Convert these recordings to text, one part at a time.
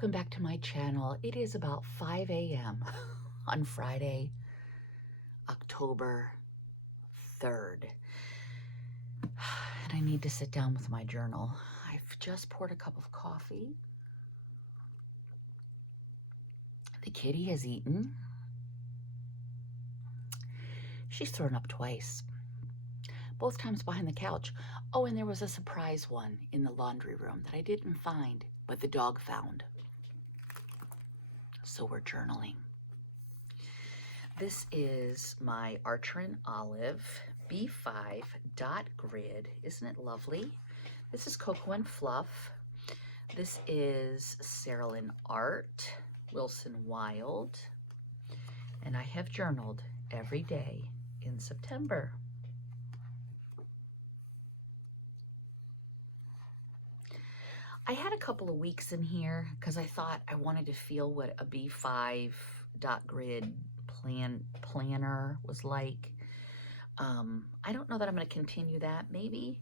welcome back to my channel. It is about 5 a.m. on Friday, October 3rd. And I need to sit down with my journal. I've just poured a cup of coffee. The kitty has eaten. She's thrown up twice, both times behind the couch. Oh, and there was a surprise one in the laundry room that I didn't find, but the dog found. So we're journaling. This is my Archer & Olive B5 dot grid. Isn't it lovely? This is Cocoa and Fluff. This is Saralyn Art, Wilson Wild. And I have journaled every day in September. I had a couple of weeks in here because I thought I wanted to feel what a B5 dot grid planner was like. I don't know that I'm going to continue that. Maybe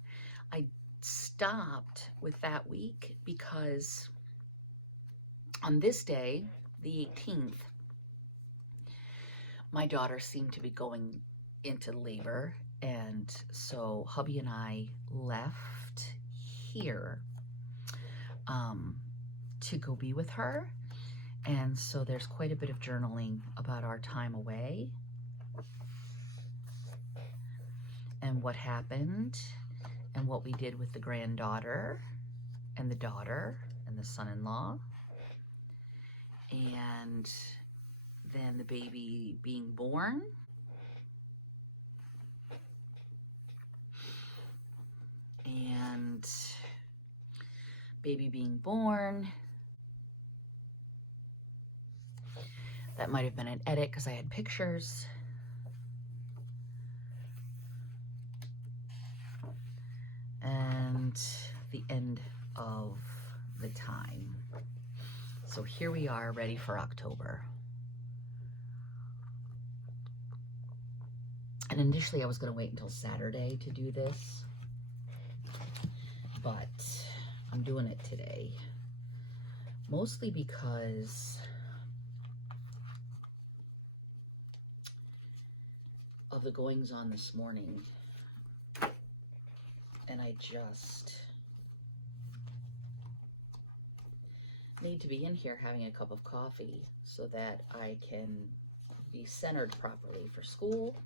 I stopped with that week because on this day, the 18th, my daughter seemed to be going into labor, and so hubby and I left here to go be with her. And so there's quite a bit of journaling about our time away and what happened and what we did with the granddaughter and the daughter and the son-in-law, and then the baby being born, and baby being born. That might have been an edit because I had pictures. And the end of the time. So here we are, ready for October. And initially I was going to wait until Saturday to do this, but I'm doing it today. Mostly because of the goings on this morning. And I just need to be in here having a cup of coffee so that I can be centered properly for school.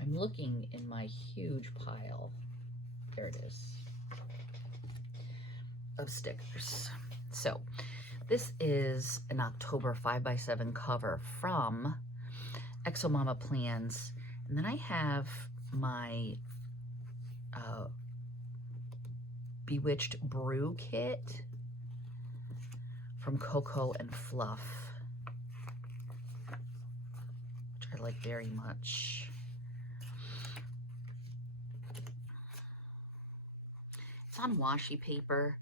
I'm looking in my huge pile, there it is, of stickers. So this is an October 5x7 cover from Exomama Plans. And then I have my Bewitched Brew Kit from Cocoa and Fluff, which I like very much. It's on washi paper.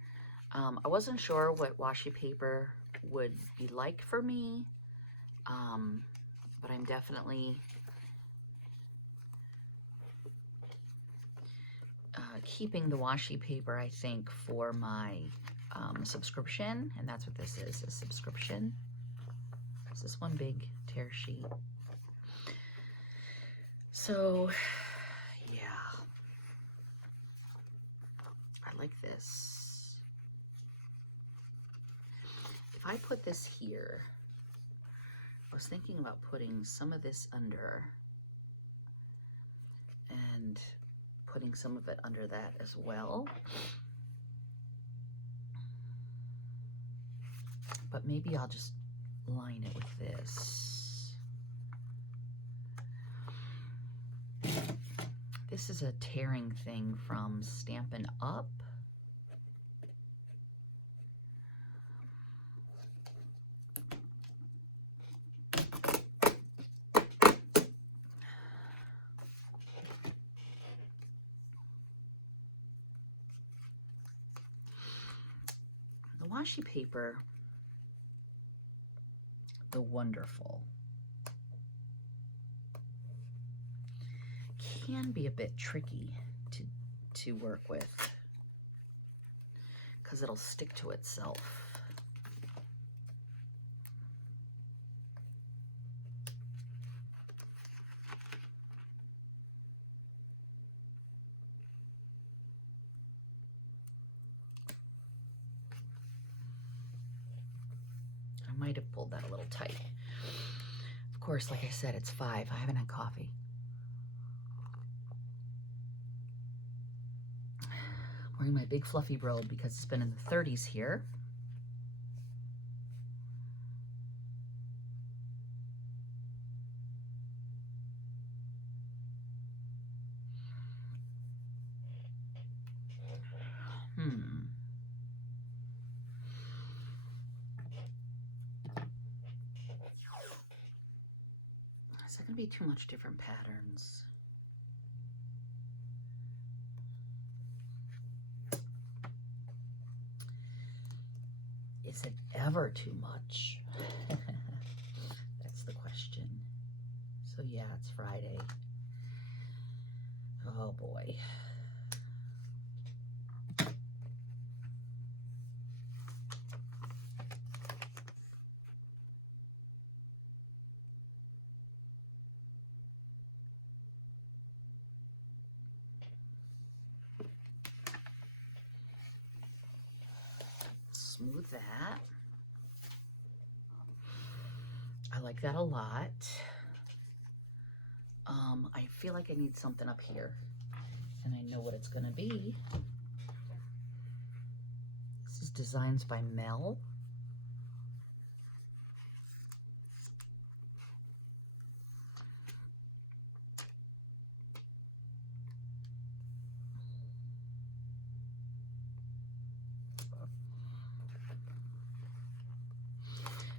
I wasn't sure what washi paper would be like for me, but I'm definitely keeping the washi paper, I think, for my subscription, and that's what this is, a subscription. It's this one big tear sheet. So, yeah, I like this. If I put this here, I was thinking about putting some of this under and putting some of it under that as well. But maybe I'll just line it with this. This is a tearing thing from Stampin' Up. The washi paper, the Wonderful, can be a bit tricky to work with because it'll stick to itself. I might have pulled that a little tight. Of course, like I said, it's 5. I haven't had coffee. I'm wearing my big fluffy robe because it's been in the 30s here. Is that going to be too much different patterns? Is it ever too much? That's the question. So yeah, it's Friday. Oh boy. Smooth that. I like that a lot. I feel like I need something up here, and I know what it's going to be. This is Designs by Mel.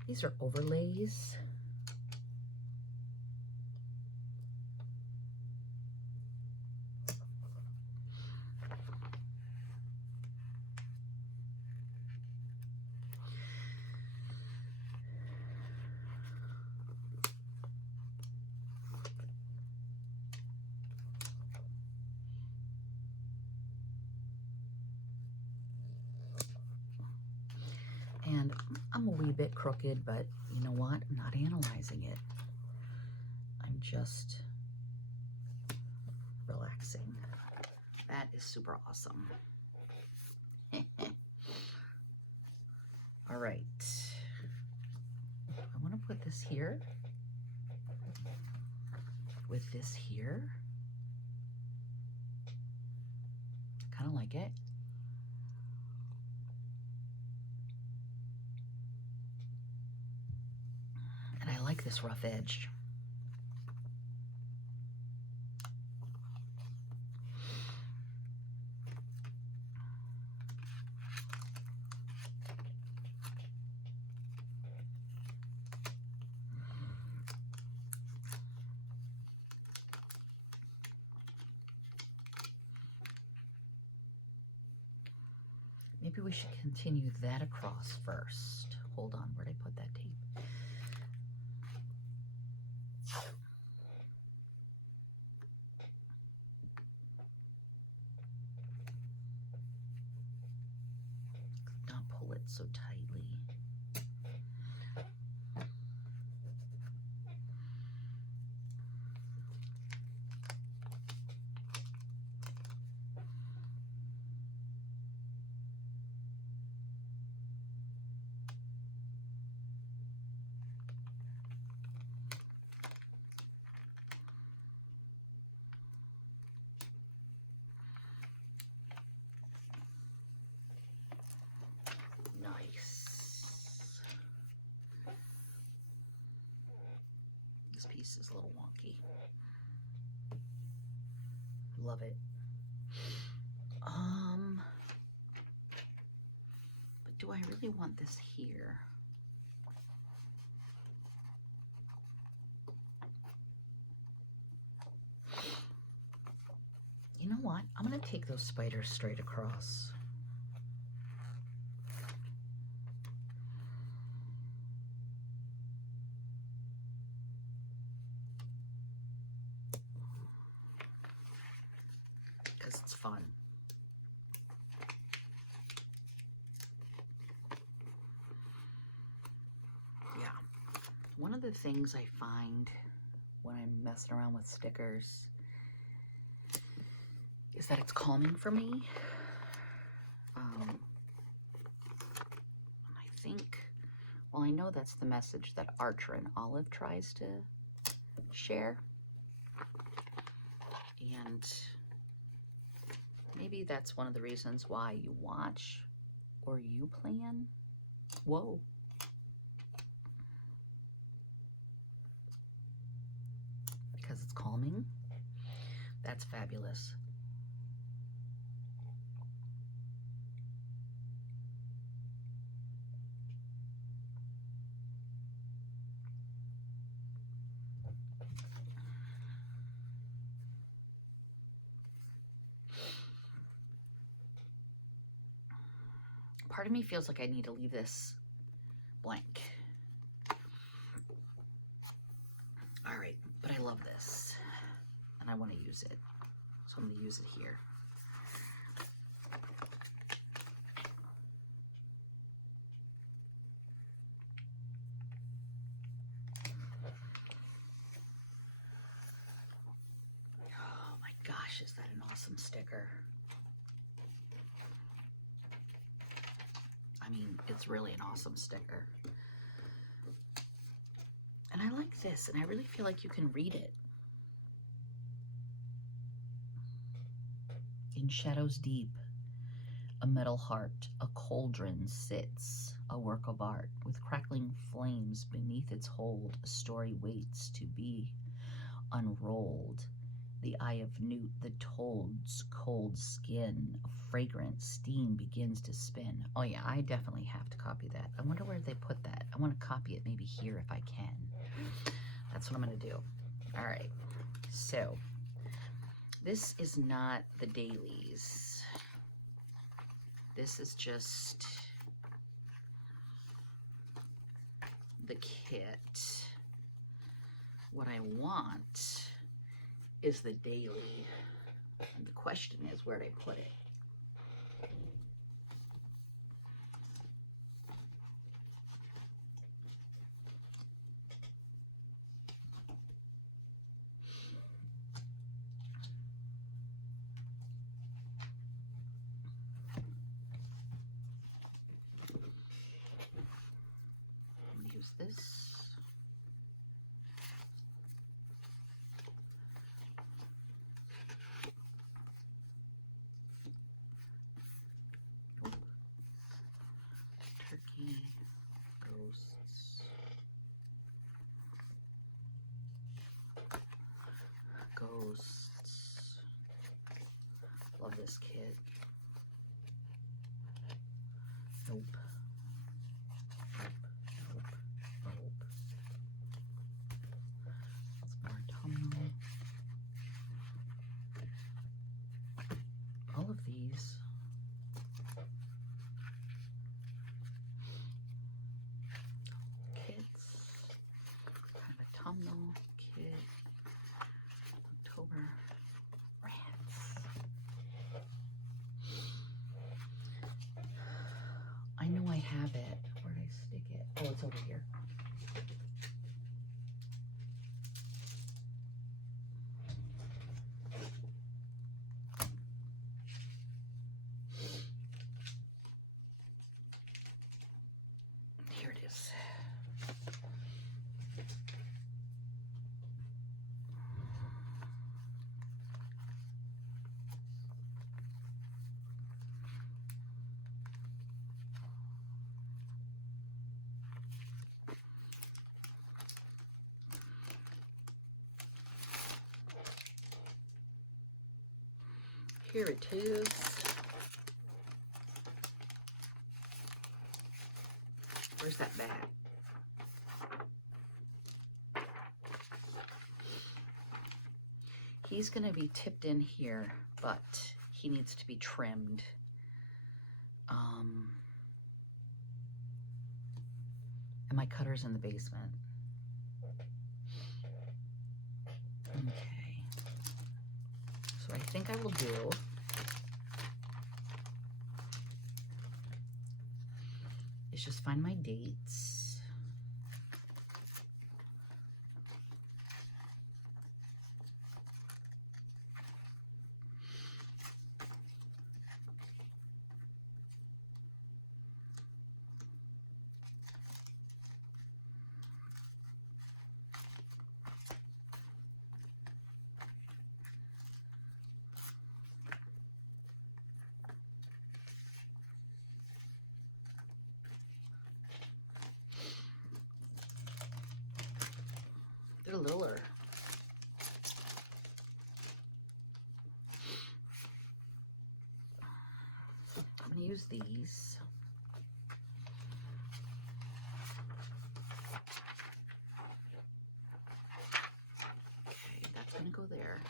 These are overlays. And I'm a wee bit crooked, but you know what? I'm not analyzing it. I'm just relaxing. That is super awesome. All right. I want to put this here with this here. I kind of like it. And I like this rough edge. Maybe we should continue that across first. Hold on, where'd I put that tape? Not pull it so tightly. This piece is a little wonky. Love it. But do I really want this here? You know what? I'm going to take those spiders straight across. Because it's fun. One of the things I find when I'm messing around with stickers is that it's calming for me. I think, well, I know that's the message that Archer and Olive tries to share. And maybe that's one of the reasons why you watch or you plan. Whoa. Because it's calming. That's fabulous. Part of me feels like I need to leave this blank. All right, but I love this and I want to use it. So I'm going to use it here. Oh my gosh, is that an awesome sticker? I mean, it's really an awesome sticker. And I like this, and I really feel like you can read it. In shadows deep, a metal heart, a cauldron sits, a work of art. With crackling flames beneath its hold, a story waits to be unrolled. The eye of newt, the toad's cold skin, a fragrant steam begins to spin. Oh yeah, I definitely have to copy that. I wonder where they put that. I want to copy it maybe here if I can. That's what I'm going to do. All right, so this is not the dailies. This is just the kit. What I want is the daily. And the question is, where'd I put it? I'm gonna use this. Turkey, ghosts, ghosts. Love this kit. Nope. Nope. Nope. Nope. It's more autumnal. All of these. Kind of autumnal kit. October rats. I know I have it. Where did I stick it? Oh, it's over here. Here it is. Here it is. Where's that bag? He's going to be tipped in here, but he needs to be trimmed. And my cutter's in the basement. Okay. So I think I will do is just find my dates. a littler. I'm going to use these. Okay, that's going to go there.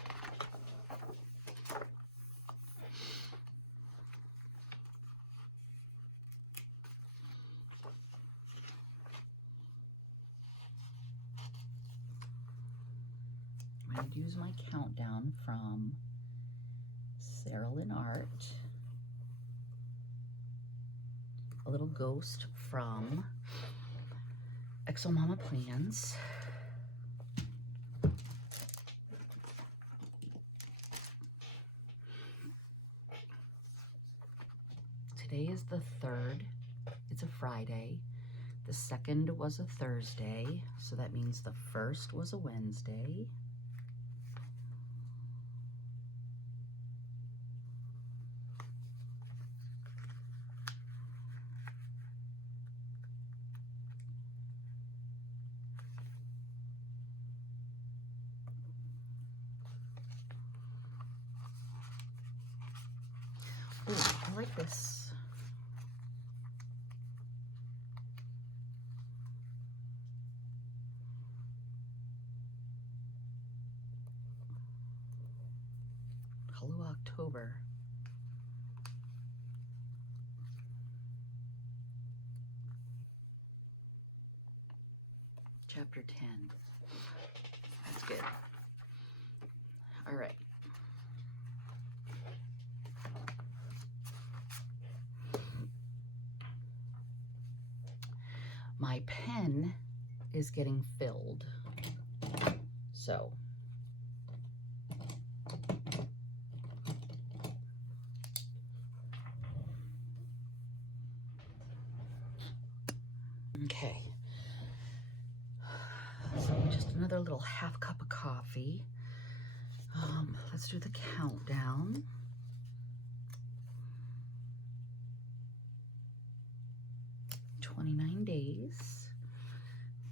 I'm going to use my countdown from Sarah Lynn Art. A little ghost from Exo Mama Plans. Today is the 3rd. It's a Friday. The 2nd was a Thursday, so that means the 1st was a Wednesday. Oh, I like this. Hello, October. Chapter 10. That's good. All right. My pen is getting filled, so okay. So just another little half cup of coffee. Let's do the countdown. "29 days.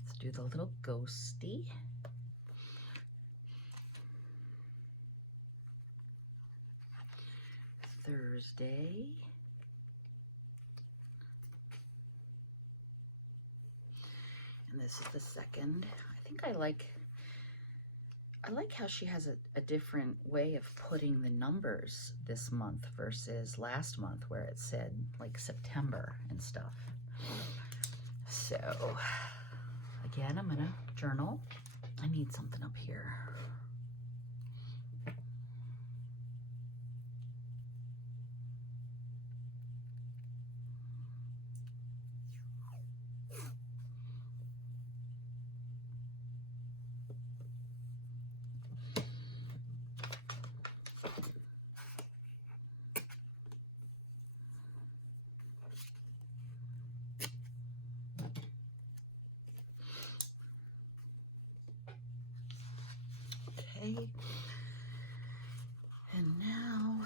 Let's do the little ghosty. Thursday. And this is the 2nd. I think I like how she has a different way of putting the numbers this month versus last month where it said like September and stuff. So again, I'm gonna journal. I need something up here. Okay. And now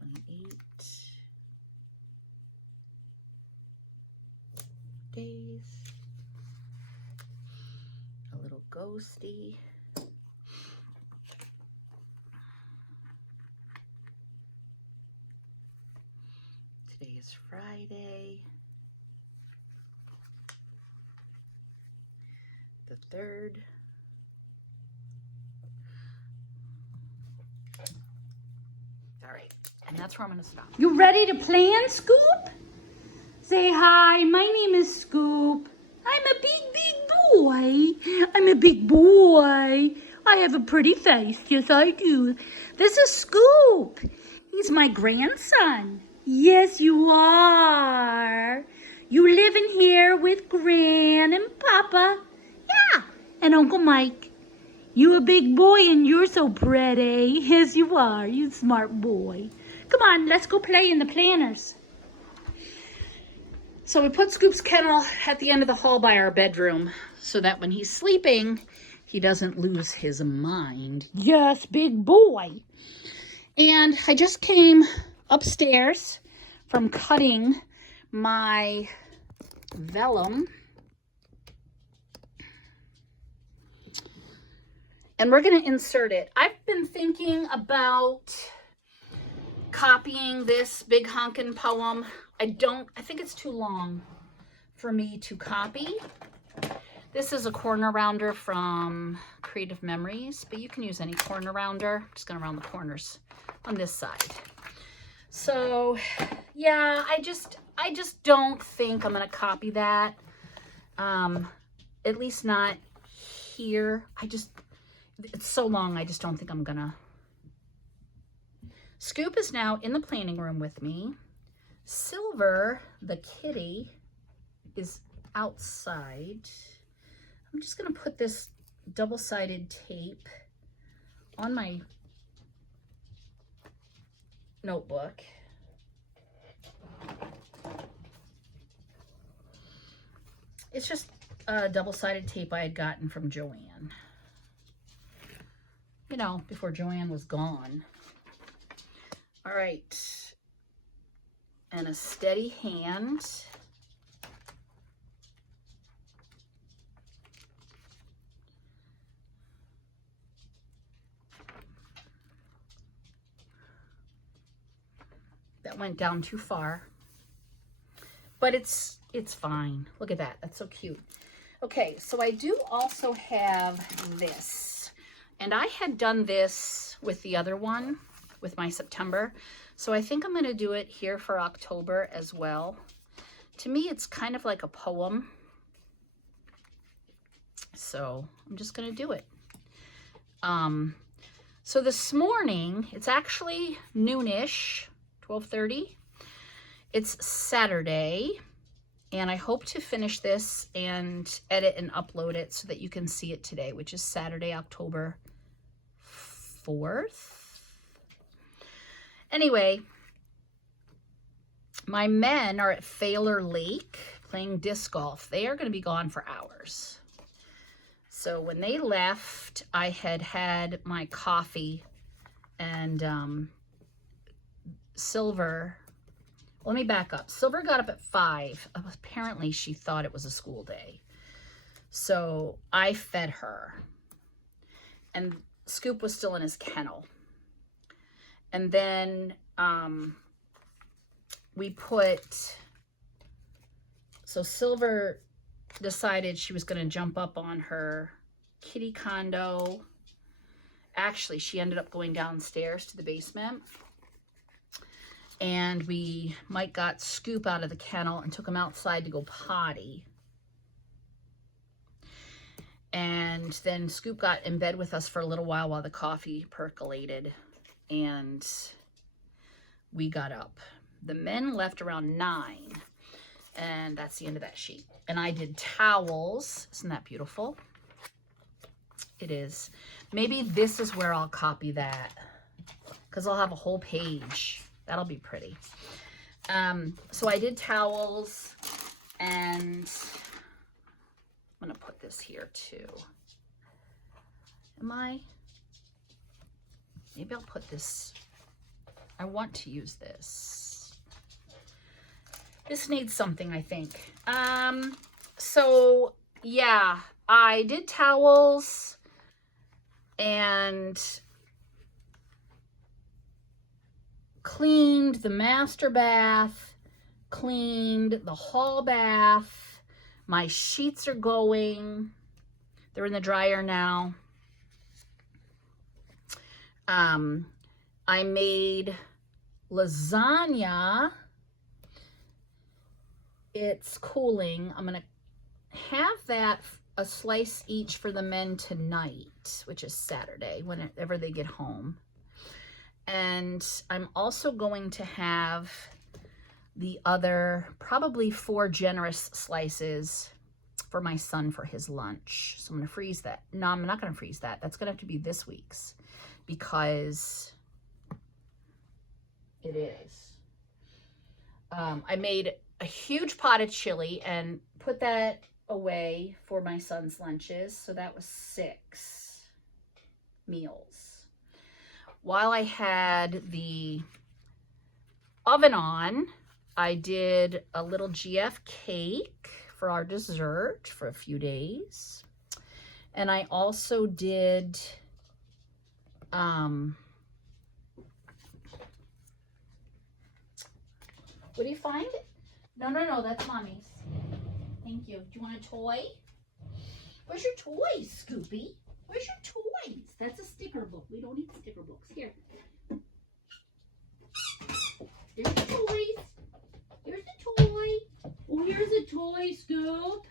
28 days. A little ghosty. Today is Friday, the 3rd. All right, and that's where I'm going to stop. You ready to plan, Scoop? Say hi, my name is Scoop. I'm a big boy. I'm a big boy. I have a pretty face, yes I do. This is Scoop. He's my grandson. Yes, you are. You live in here with Gran and Papa. Yeah, and Uncle Mike. You a big boy and you're so pretty. Yes, you are. You smart boy. Come on, let's go play in the planners. So we put Scoop's kennel at the end of the hall by our bedroom so that when he's sleeping, he doesn't lose his mind. Yes, big boy. And I just came upstairs from cutting my vellum. And we're going to insert it. I've been thinking about copying this big honkin' poem. I think it's too long for me to copy. This is a corner rounder from Creative Memories, but you can use any corner rounder. I'm just going to round the corners on this side. So yeah, I just don't think I'm going to copy that. At least not here. It's so long, I just don't think I'm gonna. Scoop is now in the planning room with me. Silver, the kitty, is outside. I'm just gonna put this double-sided tape on my notebook. It's just a double-sided tape I had gotten from Joann. You know, before Joann was gone. All right. And a steady hand. That went down too far. But it's fine. Look at that. That's so cute. Okay, so I do also have this. And I had done this with the other one, with my September. So I think I'm going to do it here for October as well. To me, it's kind of like a poem. So I'm just going to do it. So this morning, it's actually noonish, 12:30. It's Saturday. And I hope to finish this and edit and upload it so that you can see it today, which is Saturday, October 4th. Anyway, my men are at Failer Lake playing disc golf. They are going to be gone for hours. So when they left, I had my coffee, and Silver... Let me back up. Silver got up at 5. Apparently, she thought it was a school day. So I fed her. And Scoop was still in his kennel. And then so Silver decided she was going to jump up on her kitty condo. Actually, she ended up going downstairs to the basement. And Mike got Scoop out of the kennel and took him outside to go potty. And then Scoop got in bed with us for a little while the coffee percolated. And we got up. The men left around 9. And that's the end of that sheet. And I did towels. Isn't that beautiful? It is. Maybe this is where I'll copy that, because I'll have a whole page. That'll be pretty. So I did towels, and I'm going to put this here too. Maybe I'll put this. I want to use this. This needs something, I think. So yeah, I did towels and cleaned the master bath, cleaned the hall bath. My sheets are going. They're in the dryer now. I made lasagna. It's cooling. I'm going to have that a slice each for the men tonight, which is Saturday, whenever they get home. And I'm also going to have the other, probably 4 generous slices for my son for his lunch. So I'm going to freeze that. No, I'm not going to freeze that. That's going to have to be this week's, because it is. I made a huge pot of chili and put that away for my son's lunches. So that was 6 meals. While I had the oven on, I did a little GF cake for our dessert for a few days. And I also did What do you find? No, that's Mommy's. Thank you. Do you want a toy? Where's your toys, Scoopy? Where's your toys? That's a sticker book. We don't need sticker books. Here. There's the toys. Here's the toy. Oh, here's a toy, Scoop.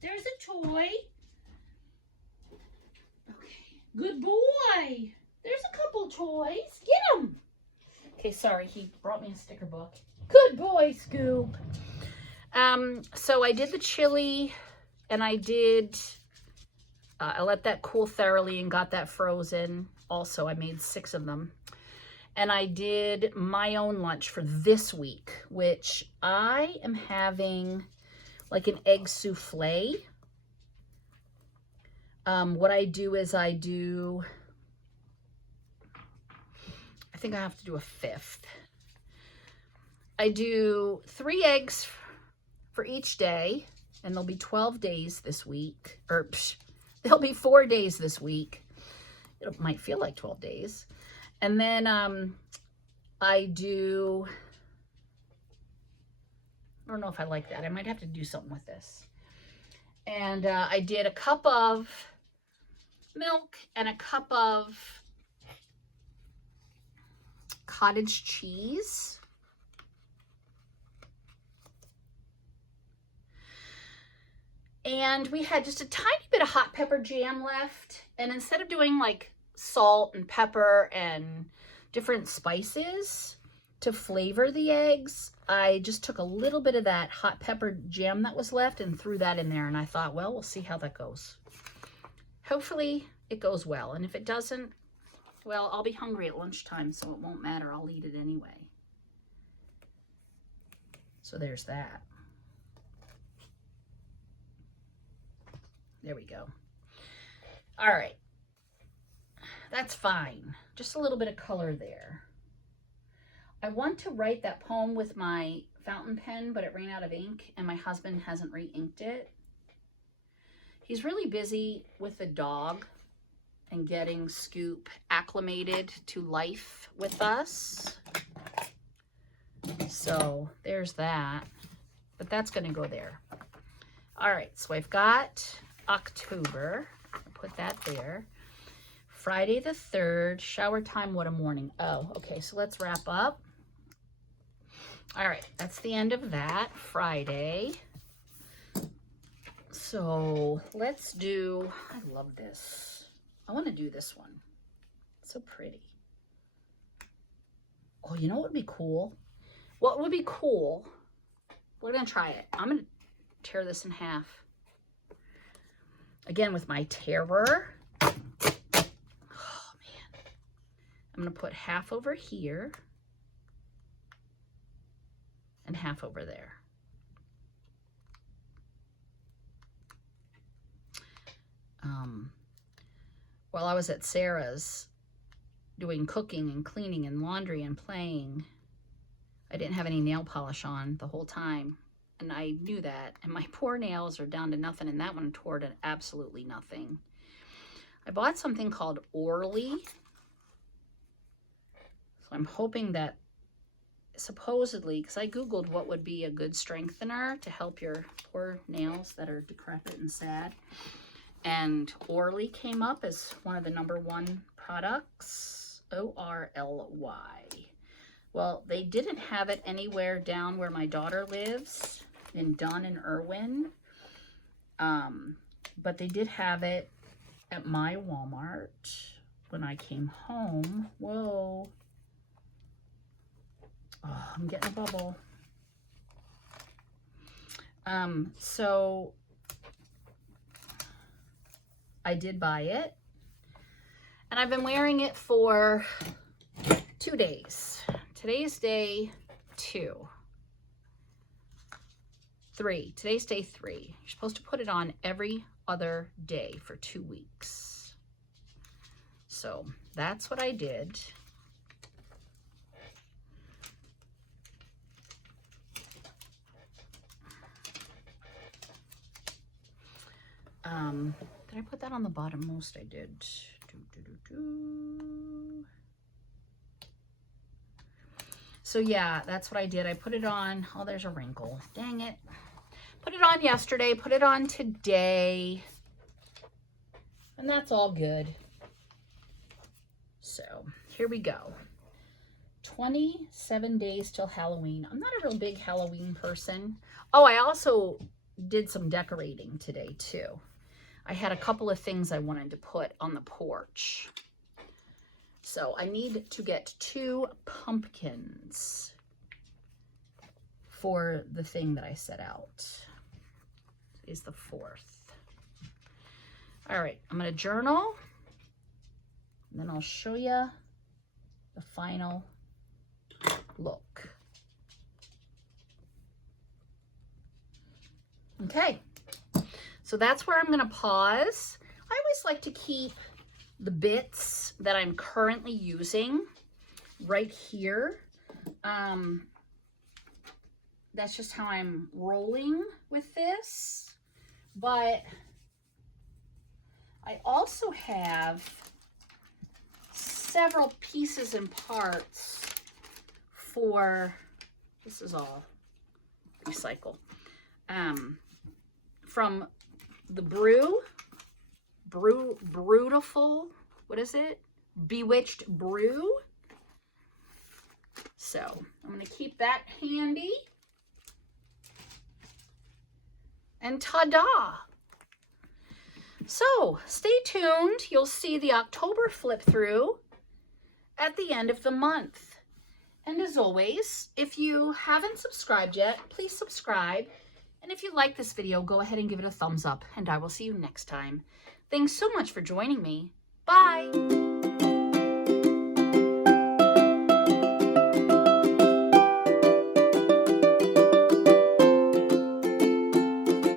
There's a toy. Okay. Good boy. There's a couple toys. Get them. Okay, sorry. He brought me a sticker book. Good boy, Scoop. So I did the chili, and I let that cool thoroughly and got that frozen. Also, I made 6 of them. And I did my own lunch for this week, which I am having like an egg souffle. What I do is I think I have to do a 5th. I do 3 eggs for each day, and there'll be 12 days this week, or there'll be 4 days this week. It might feel like 12 days. And then I don't know if I like that. I might have to do something with this. And I did a cup of milk and a cup of cottage cheese. And we had just a tiny bit of hot pepper jam left. And instead of doing like salt and pepper and different spices to flavor the eggs, I just took a little bit of that hot pepper jam that was left and threw that in there. And I thought, well, we'll see how that goes. Hopefully it goes well. And if it doesn't, well, I'll be hungry at lunchtime, so it won't matter. I'll eat it anyway. So there's that. There we go. All right. That's fine. Just a little bit of color there. I want to write that poem with my fountain pen, but it ran out of ink, and my husband hasn't re-inked it. He's really busy with the dog and getting Scoop acclimated to life with us. So there's that. But that's going to go there. All right, so I've got October. I'll put that there. Friday the 3rd, shower time, what a morning. Oh, okay, so let's wrap up. All right, that's the end of that, Friday. So let's do, I love this. I want to do this one. It's so pretty. Oh, you know what would be cool? What would be cool? We're going to try it. I'm going to tear this in half. Again, with my terror. Oh, man. I'm going to put half over here and half over there. While I was at Sarah's doing cooking and cleaning and laundry and playing, I didn't have any nail polish on the whole time. And I knew that. And my poor nails are down to nothing. And that one tore to absolutely nothing. I bought something called Orly. So I'm hoping that supposedly, because I Googled what would be a good strengthener to help your poor nails that are decrepit and sad. And Orly came up as one of the #1 products. O-R-L-Y. Well, they didn't have it anywhere down where my daughter lives, in Dunn and Irwin. But they did have it at my Walmart when I came home. Whoa. Oh, I'm getting a bubble. So I did buy it. And I've been wearing it for 2 days. Today's day 2. 3. Today's day 3. You're supposed to put it on every other day for 2 weeks. So that's what I did. Did I put that on the bottom? Most I did. So yeah, that's what I did. I put it on. Oh, there's a wrinkle. Dang it. Put it on yesterday, put it on today. And that's all good. So here we go. 27 days till Halloween. I'm not a real big Halloween person. Oh, I also did some decorating today too. I had a couple of things I wanted to put on the porch. So I need to get 2 pumpkins for the thing that I set out. Today's the 4th. All right, I'm gonna journal, and then I'll show you the final look. Okay, so that's where I'm gonna pause. I always like to keep the bits that I'm currently using right here. That's just how I'm rolling with this. But I also have several pieces and parts for, this is all recycle, from the Beautiful, what is it? Bewitched Brew. So I'm gonna keep that handy. And ta-da! So stay tuned. You'll see the October flip through at the end of the month. And as always, if you haven't subscribed yet, please subscribe. And if you like this video, go ahead and give it a thumbs up, and I will see you next time. Thanks so much for joining me. Bye!